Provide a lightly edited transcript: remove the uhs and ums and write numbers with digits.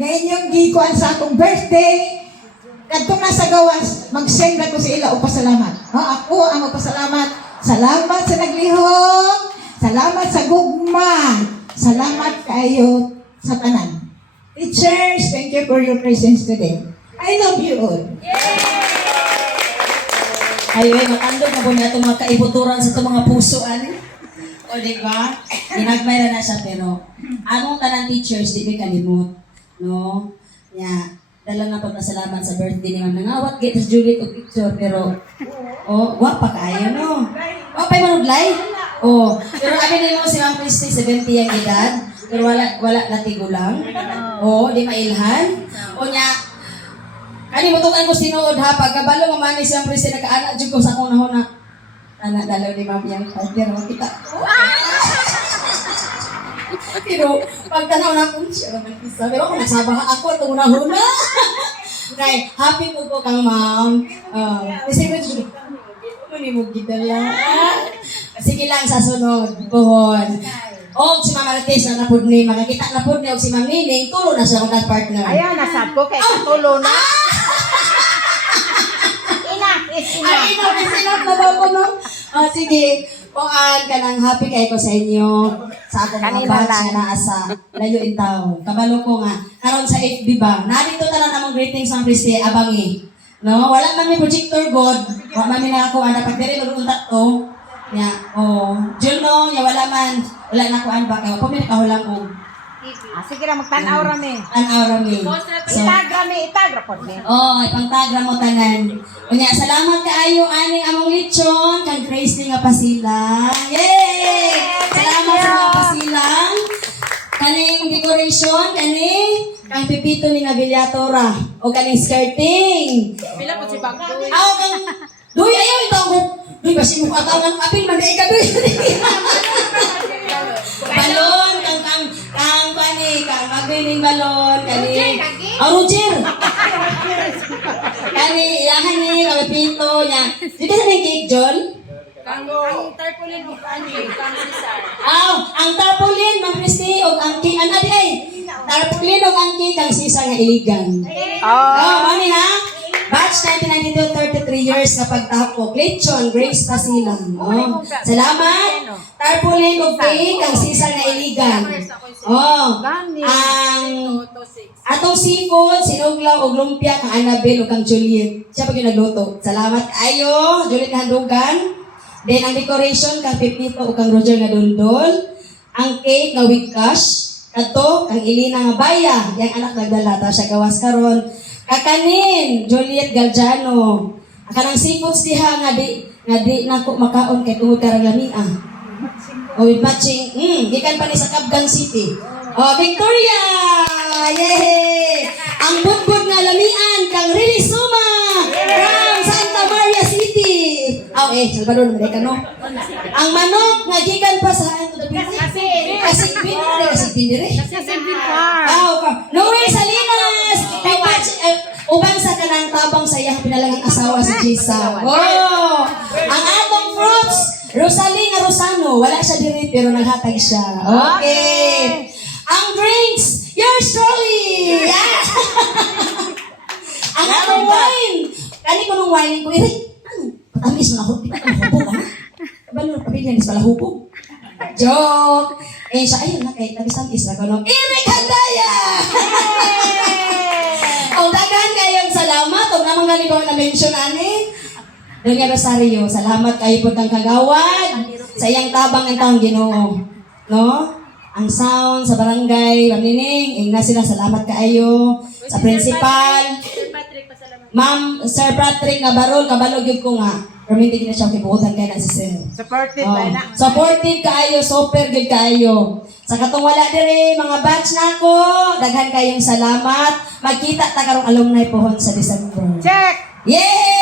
nga inyong gikuan sa akong birthday. Kadtong nasa gawas, mag-send ako sa ila o pasalamat. Ako ang magpasalamat. Salamat sa naglihok. Salamat sa gugma. Salamat kayo sa tanan. Teachers, thank you for your presence today. I love you all. Ay, matandog na po na itong mga kaibuturan sa itong mga pusoan. O, di ba? Ginagmay na siya, pero among tanang teachers, di ba kalimot? No? Yeah. Dala na pagpasalamat sa birthday ni Ma'am Nangawat. Get us Juliet o picture, pero wapa kayo, no? Wapay manuglay? Pero abi mo si Ma'am Christy, 70 ang edad, pero wala natigulang. Di mailhan. Nya, kalimutukan ko sinuod ha, pagkabalo mamani si Ma'am Christy, nagkaanak dyan ko sa akong nahuna. Anak dalaw ni Ma'am yang pero makita. Pero pagtanaw na kung siya naman isa. Pero ako nagsabaha ako at una-huna. Okay, happy po kang Ma'am. Kasi ko dito, ano mo gidala? Sige lang sa sunod. Buhon. O si Ma'am Martes na napod ni, makakita na po niya. O si Ma'am Nining, tulo na siya kong partner. Ayan, nasab ko kay tulo na. Ay, enough na daw ko, no? Sige, puan ka ng happy kayo ko sa inyo. Sa akong mga batch na asa layo in town. Kabalo ko nga, karon sa FB ba, narito tanan among greetings ng Christy, abangi. No, wala man may projector god, wala man may nakakuha na pagdiri mag-untat to. Juno, wala na kuan ba kay wa pa may kahulang og. Sige ra magtan-aw rami. An-aw rami. Itagra po ni. Ipangtagra mo tanan. Unya, salamat kaayo aning among lechon kang Christy nga pasilang. Yay! Salamat sa mga pasilang. Kaning decoration kani kang pipito ni nga bilyatora o kaning skirting. Pila po si Bagdoy. Kang Duy ayaw ito ko. Duy kasi mo katawan apil man dai ka duy. Balon kang magbiling balon kani. Roger. Kani yahan ni kami pito niya. Dito sa ning cake John. Ang tarpaulin mo ani, kang Cesar. Ang tarpaulin Ma'am Christy og ang cake ana di ay. Tarpaulin og ang cake kang Cesar nga iligan. Mami ha. Batch 1992, 33 years na pagtapok. Lechon, Grace Pasilang. Salamat. Tarpaulin og cake kang Cesar nga iligan. Ang atong seafood, sinuglaw og lumpia kang Annabel o kang Juliet. Siya pa nagluto. Salamat ayo, Juliet nga handugan. Then ang decoration kang Pipito o kang Roger nga dundol. Ang cake nga wigcash. Kato kang Ilina nga baya. Yang anak nagdala ta siya gawas karon. Kakanin, Juliet Galgiano. Kanang seafoods diha nga di nako makaon kay tungod karang lamia. With matching, gikan pa ni sa Kabgang City. Victoria! Yay! Ang budbud nga lamian kang Rili Suma from Santa Maria City. Salvador naman ka no. Ang manok nga gikan pa sa ato dapat kasi pinire. Noel Salinas. Ubang sa kanang tabang sa iyang pinalangin asawa si Jisa. Ang atong fruits, Rosalie nga Rosano. Wala siya diri pero naghatag siya. Okay. Ang drinks, yours truly. Ang atong wine. Kani ko nung wine ko, patamis mo na ako. Hubog, Kabalo, pabigyan is pala hubog. Joke. Siya, ayun na kay tabi-tamis na ko nung Eric Handaya. Daghan kayong salamat. Huwag naman galing ko na-mention, ani. Doña Rosario, salamat kayo po kang kagawad sa iyang tabang ng taong Ginoo. No? Ang sound sa barangay, Pamnining, na sila, salamat kayo. Sa principal, Ma'am, Sir Patrick Nabarol, kabalog yun ko nga. Romantic na siya, kibuutan kayo na si Sir. Supportive ba na? Supportive kayo, super good kayo. Sa katong wala dire, mga batch na ako, daghan kayong salamat. Magkita ta karong alumni pohon sa December. Check! Yay!